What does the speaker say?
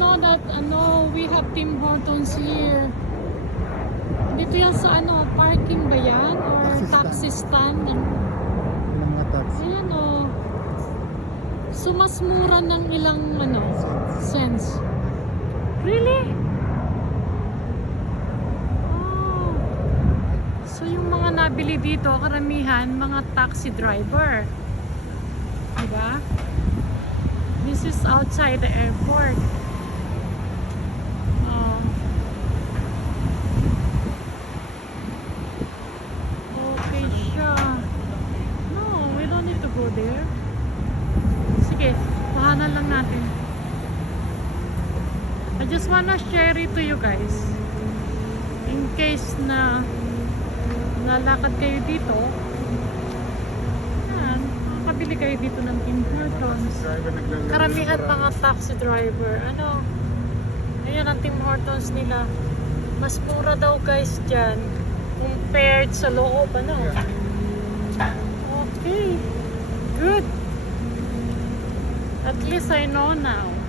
know that we have Tim Hortons here. Dito yan sa parking ba yan? Or taxi stand? Ng mga taxi. Ayan o. So mas mura ng ilang cents. Really? Oh. So yung mga nabili dito, karamihan mga taxi driver. Diba? This is outside the airport. Oh. Okay siya. No, we don't need to go there. Sige, pahanan lang natin. I just wanna share it to you guys. In case na lalakad kayo dito, yan, makakabili kayo dito ng Tim Hortons. Karamihan mga taxi driver, ayan ang Tim Hortons nila. Mas mura daw guys dyan compared sa loob, Okay, good. At least I know now.